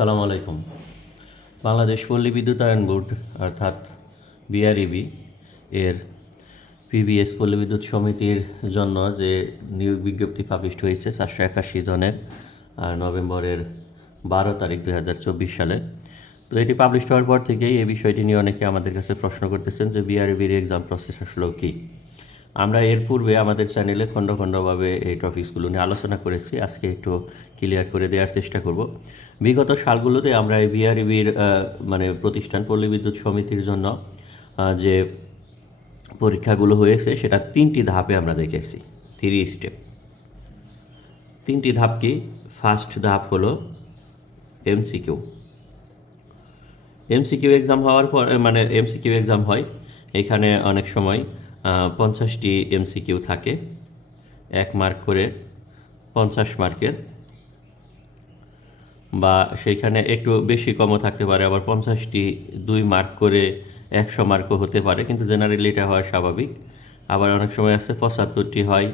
সালাম আলাইকুম। বাংলাদেশ পল্লী বিদ্যুতায়ন বোর্ড, অর্থাৎ বিআরইবি, এর পিবিএস পল্লী বিদ্যুৎ সমিতির জন্য যে নিয়োগ বিজ্ঞপ্তি পাবলিশ হয়েছে চারশো একাশি জনের নভেম্বরের বারো তারিখ দুই হাজার চব্বিশ সালে। তো এটি পাবলিশ হওয়ার পর থেকেই এই বিষয়টি নিয়ে অনেকে আমাদের কাছে প্রশ্ন করতেছেন যে বিআরবির এক্সাম প্রসেস আসলে কী। আমরা এর পূর্বে আমাদের চ্যানেলে খণ্ড খণ্ডভাবে এই টপিকসগুলো নিয়ে আলোচনা করেছি। আজকে একটু ক্লিয়ার করে দেওয়ার চেষ্টা করব। বিগত সালগুলোতে আমরা এই বিআরবির মানে প্রতিষ্ঠান পল্লী বিদ্যুৎ সমিতির জন্য যে পরীক্ষাগুলো হয়েছে, সেটা তিনটি ধাপে আমরা দেখেছি। থ্রি স্টেপ তিনটি ধাপ কি? ফার্স্ট ধাপ হলো এমসিকিউ এমসিকিউ এক্সাম হওয়ার পর মানে এমসিকিউ এক্সাম হয়। এখানে অনেক সময় পঞ্চাশটি এমসিকিউ থাকে। এক মার্ক করে পঞ্চাশ মার্কের বা সেইখানে একটু বেশি কমও থাকতে পারে, আবার পঞ্চাশটি দুই মার্ক করে একশো মার্কও হতে পারে, কিন্তু জেনারেলি এটা হওয়া স্বাভাবিক। আবার অনেক সময় আছে পঁচাত্তরটি হয়,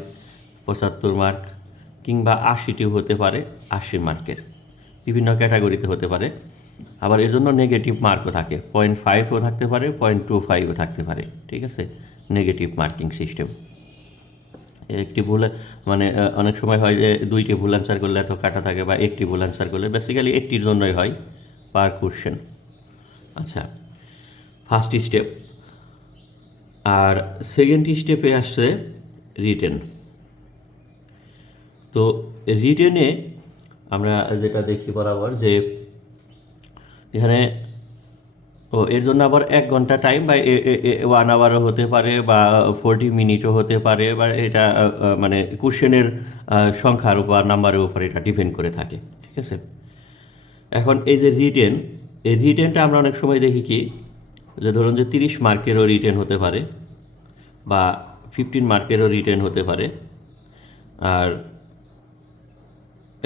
পঁচাত্তর মার্ক কিংবা আশিটিও হতে পারে, আশি মার্কের বিভিন্ন ক্যাটাগরিতে হতে পারে। আবার এর জন্য নেগেটিভ মার্কও থাকে। পয়েন্ট ফাইভও থাকতে পারে পয়েন্ট টু ফাইভও থাকতে পারে, ঠিক আছে? নেগেটিভ মার্কিং সিস্টেম একটি ভুল মানে অনেক সময় হয় যে দুইটি ভুল অ্যান্সার করলে এত কাটা থাকে বা একটি ভুল অ্যান্সার করলে বেসিক্যালি একটির জন্যই হয় পার কোশ্চেন আচ্ছা ফার্স্ট স্টেপ আর সেকেন্ড স্টেপে আসছে রিটেন তো রিটেনে আমরা যেটা দেখি বরাবর যে এখানে, ও, এর জন্য আবার এক ঘণ্টা টাইম বা ওয়ান আওয়ারও হতে পারে বা ফোরটি মিনিটও হতে পারে বা এটা মানে কোশ্চেনের সংখ্যার উপর নাম্বারের উপর এটা ডিপেন্ড করে থাকে, ঠিক আছে? এখন এই যে রিটেন এই রিটেনটা আমরা অনেক সময় দেখি কি, যে ধরুন যে তিরিশ মার্কেরও রিটেন হতে পারে বা ফিফটিন মার্কেরও রিটেন হতে পারে, আর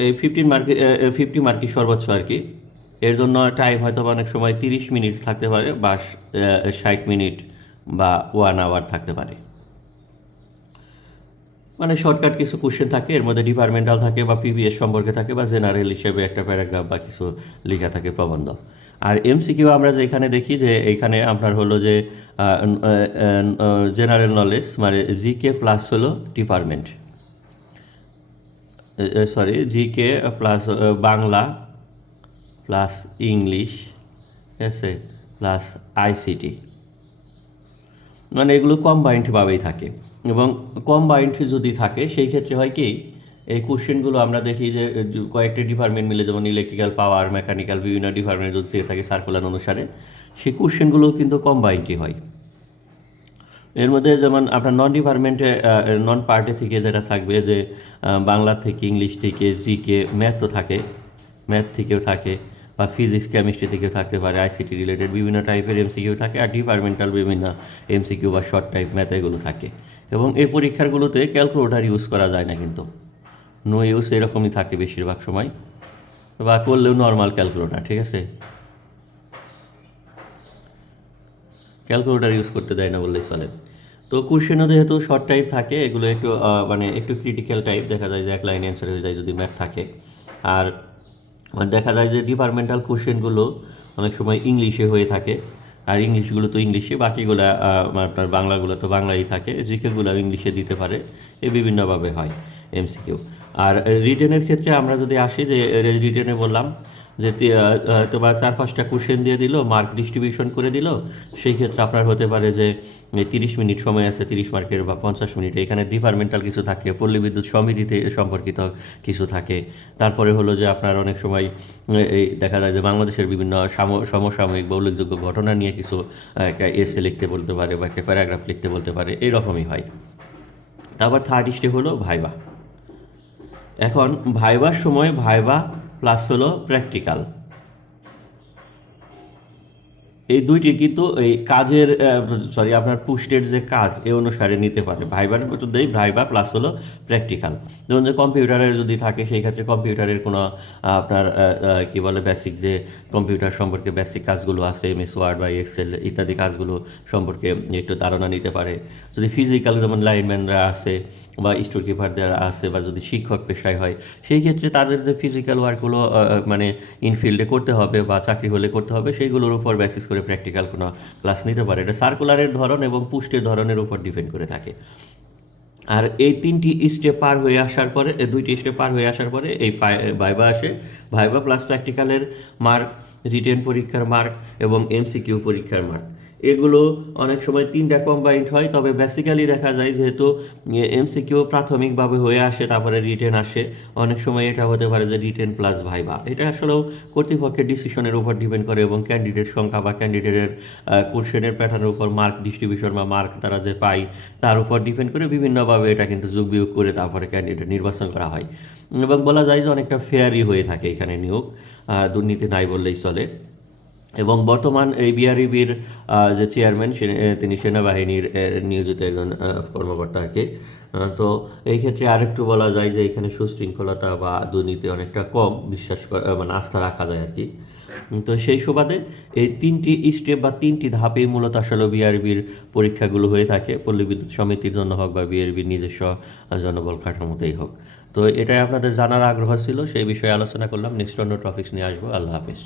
এই ফিফটিন মার্কে ফিফটি মার্কই সর্বোচ্চ আর কি। এর জন্য টাইম হয়তো অনেক সময় তিরিশ মিনিট থাকতে পারে বা ষাট মিনিট বা ওয়ান আওয়ার থাকতে পারে। মানে শর্টকাট কিছু কোশ্চেন থাকে, এর মধ্যে ডিপার্টমেন্টাল থাকে বা পিবিএস সম্পর্কে থাকে বা জেনারেল হিসেবে একটা প্যারাগ্রাফ বা কিছু লেখা থাকে প্রবন্ধ। আর এমসিকিউ আমরা যে এখানে দেখি যে এখানে আপনার হলো যে জেনারেল নলেজ মানে জি কে প্লাস হলো department sorry G K plus Bangla plus English, ঠিক আছে, প্লাস আইসিটি। মানে এগুলো কম্বাইন্ডভাবেই থাকে। এবং কম্বাইন্ড যদি থাকে, সেই ক্ষেত্রে হয় কি, এই কোশ্চেনগুলো আমরা দেখি যে, কয়েকটি ডিপার্টমেন্ট মিলে, যেমন ইলেকট্রিক্যাল পাওয়ার মেকানিক্যাল বিভিন্ন ডিপার্টমেন্ট যদি থেকে থাকে সার্কুলার অনুসারে, সেই কোশ্চেনগুলো কিন্তু কম্বাইন্ডই হয়। এর মধ্যে যেমন আপনার নন ডিপার্টমেন্টে নন পার্টে থেকে যেটা থাকবে যে বাংলা থেকে ইংলিশ থেকে জিকে ম্যাথ তো থাকে ম্যাথ থেকেও থাকে। বা ফিজিক্স কেমিস্ট্রি থেকেও থাকতে পারে আইসিটি রিলেটেড বিভিন্ন টাইপের এমসিকিউ থাকে আর ডিপার্টমেন্টাল বিভিন্ন এমসিকিউ বা শর্ট টাইপ ম্যাথ এগুলো থাকে। এবং এই পরীক্ষারগুলোতে ক্যালকুলেটার ইউজ করা যায় না কিন্তু। নো ইউজ এরকমই থাকে বেশিরভাগ সময়। বা করলেও নর্মাল ক্যালকুলেটার ঠিক আছে? ক্যালকুলেটার ইউজ করতে দেয় না বললেই চলে। তো কোশ্চেনও যেহেতু শর্ট টাইপ থাকে, এগুলো একটু মানে একটু ক্রিটিক্যাল টাইপ দেখা যায় যে এক লাইন অ্যান্সার হয়ে যায় যদি ম্যাথ থাকে। আর দেখা যায় যে ডিপার্টমেন্টাল কোশ্চেনগুলো অনেক সময় ইংলিশে হয়ে থাকে। আর ইংলিশগুলো তো ইংলিশে বাকিগুলো আপনার বাংলাগুলো তো বাংলাই থাকে। জিকেগুলো ইংলিশে দিতে পারে। এ বিভিন্নভাবে হয় এমসিকিউ আর রিটেনের ক্ষেত্রে আমরা যদি আসি যে রিটেনে বললাম যে হয়তো বা চার পাঁচটা কোশ্চেন দিয়ে দিল মার্ক ডিস্ট্রিবিউশন করে দিল। সেই ক্ষেত্রে আপনার হতে পারে যে তিরিশ মিনিট সময় আছে, তিরিশ মার্কের বা পঞ্চাশ মিনিট। এখানে ডিপার্টমেন্টাল কিছু থাকে পল্লী বিদ্যুৎ সমিতিতে সম্পর্কিত কিছু থাকে। তারপরে হলো যে, আপনার অনেক সময় এই দেখা যায় যে, বাংলাদেশের বিভিন্ন সাম- সমসাময়িক বা উল্লেখযোগ্য ঘটনা নিয়ে কিছু একটা এসে লিখতে বলতে পারে বা একটা প্যারাগ্রাফ লিখতে বলতে পারে এইরকমই হয়। তারপর থার্ড স্টেপ হলো ভাইবা। এখন ভাইবার সময় ভাইবা প্লাস হলো প্র্যাকটিক্যাল। এই দুইটি কিন্তু এই কাজের সরি আপনার পুস্টের যে কাজ, এ অনুসারে নিতে পারে। ভাইবার মধ্যেই ভাইবা প্লাস হলো প্র্যাকটিক্যাল যেমন যে কম্পিউটারের যদি থাকে, সেই ক্ষেত্রে কম্পিউটারের কোনো আপনার কি বলে বেসিক যে কম্পিউটার সম্পর্কে বেসিক কাজগুলো আছে এম এস ওয়ার্ড বা এক্সেল ইত্যাদি কাজগুলো সম্পর্কে একটু ধারণা নিতে পারে। যদি ফিজিক্যাল যেমন লাইনম্যানরা আছে বা স্টোর কিপার যারা আছে বা যদি শিক্ষক পেশায় হয়, সেই ক্ষেত্রে তাদের যে ফিজিক্যাল ওয়ার্কগুলো মানে ইনফিল্ডে করতে হবে বা চাকরি হলে করতে হবে সেইগুলোর উপর বেসিস করে প্র্যাকটিক্যাল কোনো ক্লাস নিতে পারে। এটা সার্কুলারের ধরন এবং পুষ্টের ধরনের উপর ডিপেন্ড করে থাকে। আর এই তিনটি স্টেপ পার হয়ে আসার পরে দুইটি স্টেপ পার হয়ে আসার পরে এই ভাইবা আসে। ভাইবা প্লাস প্র্যাকটিক্যালের মার্ক রিটেন পরীক্ষার মার্ক এবং এমসিকিউ পরীক্ষার মার্ক এগুলো অনেক সময় তিনটা কম্বাইন্ড হয়, তবে বেসিক্যালি দেখা যায় যেহেতু এমসিকিউ প্রাথমিকভাবে হয়ে আসে, তারপরে রিটেন আসে। অনেক সময় এটা হতে পারে যে রিটেন প্লাস ভাইবা এটা আসলেও কর্তৃপক্ষের ডিসিশনের উপর ডিপেন্ড করে এবং ক্যান্ডিডেট সংখ্যা বা ক্যান্ডিডেটের কোশ্চেনের প্যাটার্নের উপর মার্ক ডিস্ট্রিবিউশন বা মার্ক তারা যে পায়, তার উপর ডিপেন্ড করে বিভিন্নভাবে এটা কিন্তু যোগ বিয়োগ করে তারপরে ক্যান্ডিডেট নির্বাচন করা হয়। এবং বলা যায় যে অনেকটা ফেয়ারই হয়ে থাকে এখানে নিয়োগ দুর্নীতি নাই বললেই চলে। এবং বর্তমান এই বিআরইবির যে চেয়ারম্যান তিনি সেনাবাহিনীর নিয়োজিত একজন কর্মকর্তা আর কি তো এই ক্ষেত্রে আরেকটু বলা যায় যে এখানে সুশৃঙ্খলতা বা দুর্নীতি অনেকটা কম, বিশ্বাস মানে আস্থা রাখা যায় আর কি তো সেই সুবাদে এই তিনটি স্টেপ বা তিনটি ধাপেই মূলত আসলে বিআরবির পরীক্ষাগুলো হয়ে থাকে। পল্লী বিদ্যুৎ সমিতির জন্য হোক বা বিআরবির নিজস্ব জনবল কাঠামোতেই হোক। তো এটাই আপনাদের জানার আগ্রহ ছিল, সেই বিষয়ে আলোচনা করলাম। নেক্সট অন্য টপিক্স নিয়ে আসব। আল্লাহ হাফিজ।